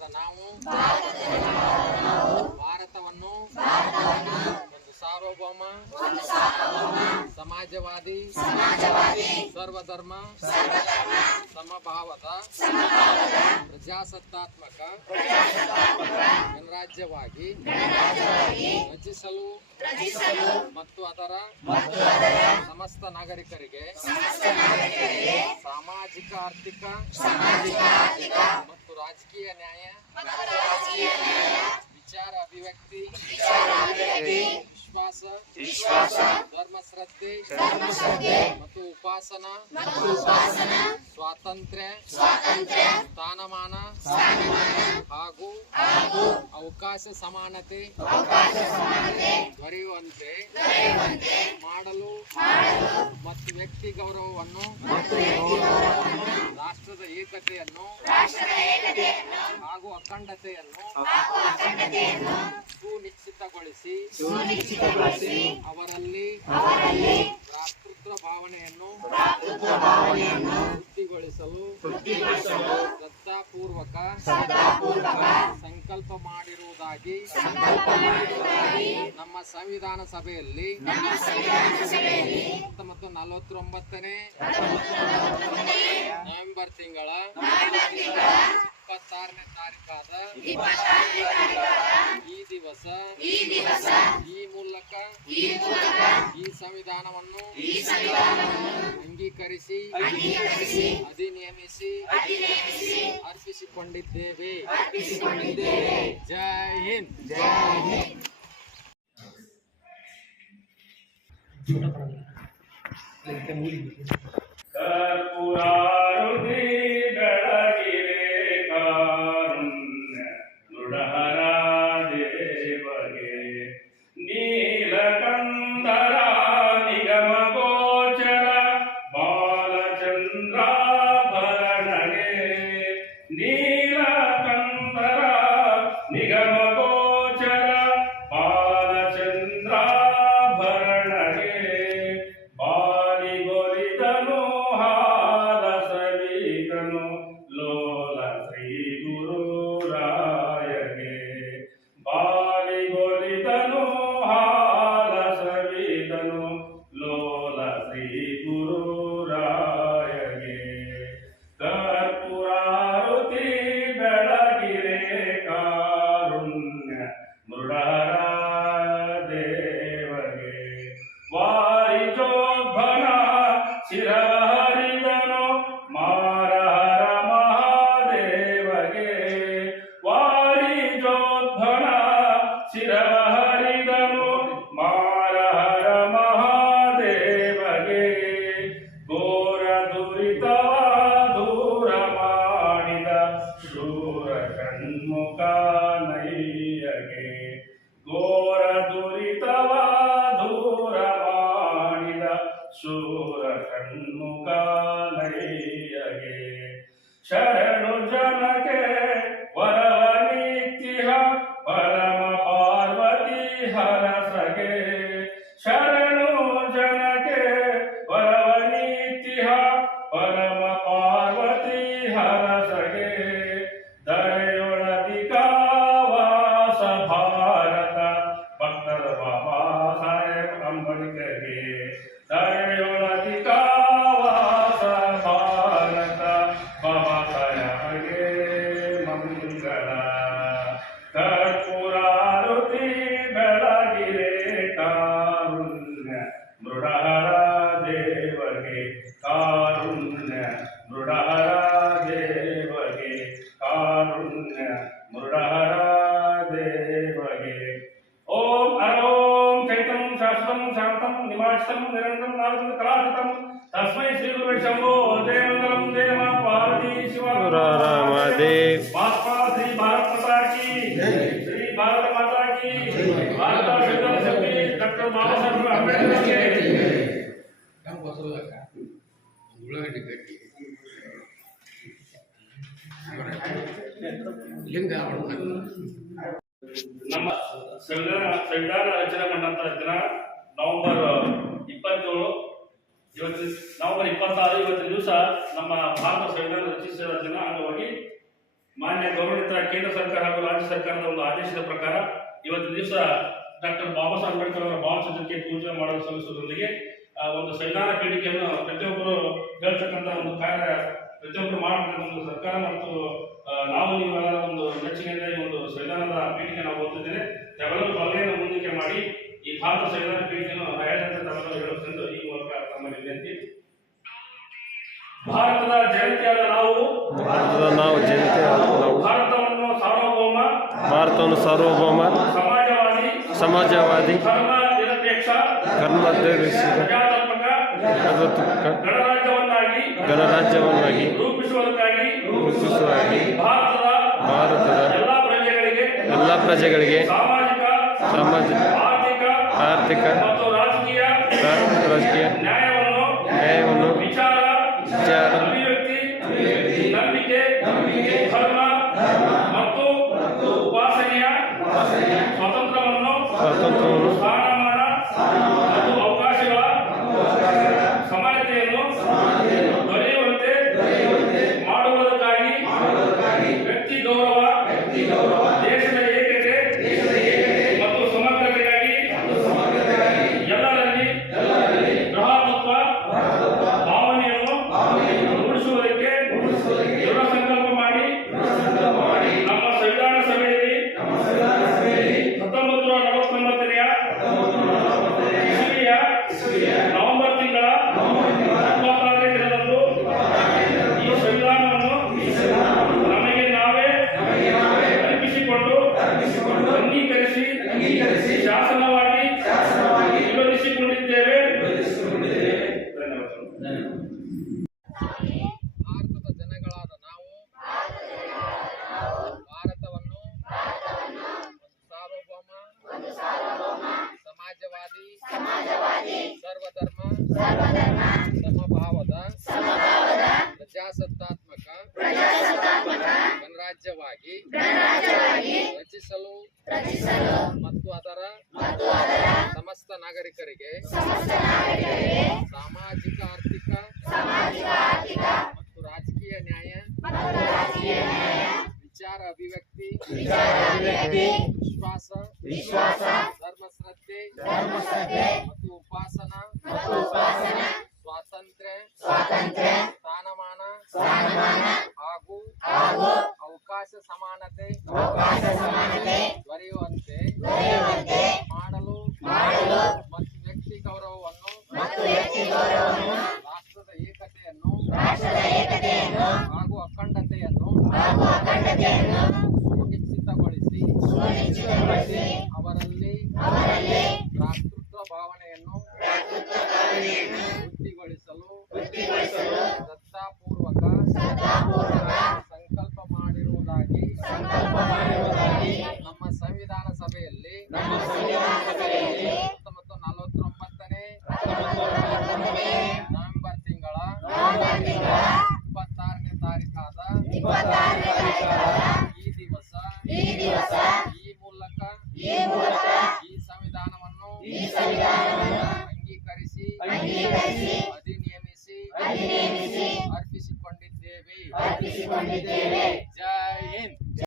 ಜನರಾದ ನಾವು ಭಾರತವನ್ನು ಒಂದು ಸಾರ್ವಭೌಮ ಸಮಾಜವಾದಿ ಸರ್ವಧರ್ಮ ಸಮಭಾವದ ಪ್ರಜಾಸತ್ತಾತ್ಮಕ ಗಣರಾಜ್ಯವಾಗಿ ರಚಿಸಲು ಮತ್ತು ಅದರ ಸಮಸ್ತ ನಾಗರಿಕರಿಗೆ ಸಾಮಾಜಿಕ ಆರ್ಥಿಕ ಮತ್ತು ರಾಜಕೀಯ ನ್ಯಾಯ ವಿಚಾರ ಅಭಿವ್ಯಕ್ತಿ ವಿಶ್ವಾಸ ಧರ್ಮ ಶ್ರದ್ಧೆ ಮತ್ತು ಉಪಾಸನಾ ಸ್ವಾತಂತ್ರ್ಯ ಸ್ಥಾನಮಾನ ಹಾಗೂ ಅವಕಾಶ ಸಮಾನತೆ ದೊರೆಯುವಂತೆ ಮಾಡಲು ಮತ್ತು ವ್ಯಕ್ತಿ ಗೌರವವನ್ನು ರಾಷ್ಟ್ರದ ಏಕತೆಯನ್ನು ಹಾಗೂ ಅಖಂಡತೆಯನ್ನು ಸುನಿಶ್ಚಿತಗೊಳಿಸಿ ಅವರಲ್ಲಿ ಭ್ರಾತೃತ್ವ ಭಾವನೆಯನ್ನು ವೃದ್ಧಿಗೊಳಿಸಲು ಶ್ರದ್ಧಾಪೂರ್ವಕ ಸಂಕಲ್ಪ ಮಾಡಿರುವುದಾಗಿ ನಮ್ಮ ಸಂವಿಧಾನ ಸಭೆಯಲ್ಲಿ 1949ನೇ ನವೆಂಬರ್ ತಿಂಗಳ 26ನೇ ತಾರೀಕಾದ ಈ ದಿವಸ ಈ ಮೂಲಕ ಈ ಸಂವಿಧಾನವನ್ನು ಅಂಗೀಕರಿಸಿ ಅಧಿನಿಯಮಿಸಿ ಅರ್ಪಿಸಿಕೊಂಡಿದ್ದೇವೆ. ಜೈ ಹಿಂದ್. ಶರಣು ಜನಕ್ಕೆ ವರವನಿತ್ಯ ಪರಮ ಪಾರ್ವತಿ ಹರಸಗೆ ಶರಣು ಜನಕ್ಕೆ ವರವನಿತ್ಯ ಪರಮ ಪಾರ್ವತಿ ಹರಸಗೆ ದರೆಯೊಳದಿಕ ವಾಸ ಭಾರತ ಭಕ್ತರ ಬಾಬಾ ಸಾಹೇಬ್ ಅಂಬೇಡ್ಕರ್ಗೆ ದರೆಯೊಳದಿಕ ವಾಸ ಭಾರತ ಬಾಬಾ ಸಾಹೇಬ್ಗೆ ಮಂಗಳ ಕರ್ಪೂರಾರುತಿ ಬೆಳಗಿರೆ ಕಾರುಣ್ಯ ಮೃಡಹರ ದೇವಗೆ ಕಾರುಣ್ಯ ಮೃಡಹರ ದೇವಗೆ ಕಾರುಣ್ಯ ಮೃಡಹರ ದೇವಗೆ ಓಂ ಅರೋಂ ಚೈತಂ ಶಾಶ್ವತಂ ಶಾಂತಂ ನಿಮಾಶ್ರಂ ನಿರಂತರಂ ನಾರದಂ ಕಲಾತಂ ತಸ್ಮೈ ಶ್ರೀ ಗುರು ಶಂಭೋ ಜಯ ಮಂಗಲಂ ಜಯ ಮಾ ಪಾರ್ವತಿ ಶಿವ रामादेव श्री भारत माता की श्री भारत माता की भारत संविधान सभा डॉक्टर बाबा साहेब अंबेडकर के ನಮ್ಮ ಸಂವಿಧಾನ ರಚನೆ ಮಾಡಿದಂತ ದಿನ ನವೆಂಬರ್ 27 ಇವತ್ತು ನವೆಂಬರ್ 26 ಇವತ್ತಿನ ದಿವಸ ನಮ್ಮ ಭಾರತ ಸಂವಿಧಾನ ರಚಿಸಿದ ದಿನ ಅಂಗವಾಗಿ ಮಾನ್ಯ ಗೌರವಿತ ಕೇಂದ್ರ ಸರ್ಕಾರ ಹಾಗೂ ರಾಜ್ಯ ಸರ್ಕಾರದ ಒಂದು ಆದೇಶದ ಪ್ರಕಾರ ಇವತ್ತು ದಿವಸ ಡಾಕ್ಟರ್ ಬಾಬಾ ಸಾಹೇಬ್ ಅಂಬೇಡ್ಕರ್ ಅವರ ಭಾವಚಿತ್ರಕ್ಕೆ ಪೂಜೆ ಮಾಡಲು ಸಲ್ಲಿಸುವುದರೊಂದಿಗೆ ಒಂದು ಸಂವಿಧಾನ ಪೀಠಿಕೆಯನ್ನು ಪ್ರತಿಯೊಬ್ಬರು ಹೇಳ್ತಕ್ಕಂಥ ಒಂದು ಕಾರ್ಯ ಪ್ರತಿಯೊಬ್ಬರು ಮಾಡತಕ್ಕಂಥ ಒಂದು ಸರ್ಕಾರ ಮತ್ತು ನಾವು ನೀವೆಲ್ಲ ಒಂದು ಮೆಚ್ಚುಗೆಯಿಂದ ಈ ಒಂದು ಸಂವಿಧಾನದ ಪೀಠಿಕೆ ನಾವು ಓದ್ತಿದ್ದೇವೆ. ತಾವೆಲ್ಲರೂ ಬಲಗೈಯನ್ನು ಮುಂದಕ್ಕೆ ಮಾಡಿ ಈ ಭಾರತ ಸಂವಿಧಾನ ಪೀಠಿಕೆಯನ್ನು ಹೇಳದಂತೆ ತಾವೆಲ್ಲರೂ ಹೇಳುತ್ತೆಂದು ಈ ಮೂಲಕ ತಮ್ಮಲ್ಲಿ ವಿನಂತಿ. ಭಾರತದ ಜನತೆಯಾದ ನಾವು ಭಾರತವನ್ನು ಸಾರ್ವಭೌಮ ಸಮಾಜವಾದಿ ಧರ್ಮನಿರಪೇಕ್ಷ ಗಣರಾಜ್ಯವನ್ನಾಗಿ ರೂಪಿಸುವುದಕ್ಕಾಗಿ ಭಾರತದ ಎಲ್ಲ ಪ್ರಜೆಗಳಿಗೆ ಸಾಮಾಜಿಕ ಆರ್ಥಿಕ ಮತ್ತು ರಾಜಕೀಯ ನ್ಯಾಯವನ್ನು ವಿಚಾರ ಅಭಿವ್ಯಕ್ತಿ ನಂಬಿಕೆ ಧರ್ಮ ಮತ್ತು ಉಪಾಸನೆಯ ಸ್ವಾತಂತ್ರ್ಯವನ್ನು ಸ್ಥಾನಮಾನ ಮತ್ತು ಅವಕಾಶಗಳ ಸಮಾನತೆಯನ್ನು ದೊರೆಯುವಂತೆ ಮಾಡುವುದಕ್ಕಾಗಿ ವ್ಯಕ್ತಿ ಗೌರವ ದೇಶದ ಏಕತೆ ಮತ್ತು ಸಮಗ್ರತೆಗಾಗಿ ಎಲ್ಲರಲ್ಲಿ ಬೃಹತ್ವ ಭಾವನೆಯನ್ನು ರೂಢಿಸುವುದಕ್ಕೆ ದೃಢ ಸಂಕಲ್ಪ ಮಾಡಿ ನಮ್ಮ ಸಂವಿಧಾನ ಸಭೆಯಲ್ಲಿ 1949ನೇ ಇಸವಿಯ ನವೆಂಬರ್ ತಿಂಗಳ 26ನೇ ದಿನದಂದು ಈ ಸಂವಿಧಾನವನ್ನು ನಮಗೆ ನಾವೇ ಕಲ್ಪಿಸಿಕೊಂಡು ಅಂಗೀಕರಿಸಿ ಶಾಸನವಾಗಿ ವಿರೋಧಿಸಿಕೊಂಡಿದ್ದೇವೆ. ಭಾರತದ ಜನಗಳಾದ ನಾವು ಭಾರತವನ್ನು ಒಂದು ಸಾರ್ವಭೌಮ ಸಮಾಜವಾದಿ ಸರ್ವಧರ್ಮ ಸಮಭಾವದ ಪ್ರಜಾಸತ್ತಾತ್ಮಕ ಗಣರಾಜ್ಯವಾಗಿ ರಚಿಸಲು ಮತ್ತು ಅದರ ಸಮಸ್ತ ನಾಗರಿಕರಿಗೆ ಸಾಮಾಜಿಕ ಆರ್ಥಿಕ ಮತ್ತು ರಾಜಕೀಯ ನ್ಯಾಯ ವಿಚಾರ ಅಭಿವ್ಯಕ್ತಿ ವಿಶ್ವಾಸ ಧರ್ಮಶ್ರದ್ಧೆ ಮತ್ತು ಉಪಾಸನಾ ಸ್ವಾತಂತ್ರ್ಯ ಸ್ಥಾನಮಾನ ಹಾಗೂ ಅವಕಾಶ ಸಮಾನತೆ ದೊರೆಯುವಂತೆ ಮಾಡಲು ಮತ್ತು ವ್ಯಕ್ತಿ ಗೌರವವನ್ನು ರಾಷ್ಟ್ರದ ಏಕತೆಯನ್ನು ಹಾಗೂ ಅಖಂಡತೆಯನ್ನು ಸುನಿಶ್ಚಿತಗೊಳಿಸಿ ಅವರಲ್ಲಿ ಭ್ರಾತೃತ್ವ ಭಾವನೆಯನ್ನು ವೃದ್ಧಿಗೊಳಿಸಲು ಶ್ರದ್ಧಾಪೂರ್ವಕ ಸಂಕಲ್ಪ ಮಾಡಿರುವುದಾಗಿ ನಮ್ಮ ಸಂವಿಧಾನ ಸಭೆಯಲ್ಲಿ 1949ನೇ ನವೆಂಬರ್ ತಿಂಗಳ 26ನೇ ತಾರೀಕಾದ ಈ ದಿವಸ ಈ ಮೂಲಕ ಈ ಸಂವಿಧಾನವನ್ನು ಅಂಗೀಕರಿಸಿ ಅಧಿನಿಯಮಿಸಿ ಅರ್ಪಿಸಿಕೊಂಡಿದ್ದೇವೆ.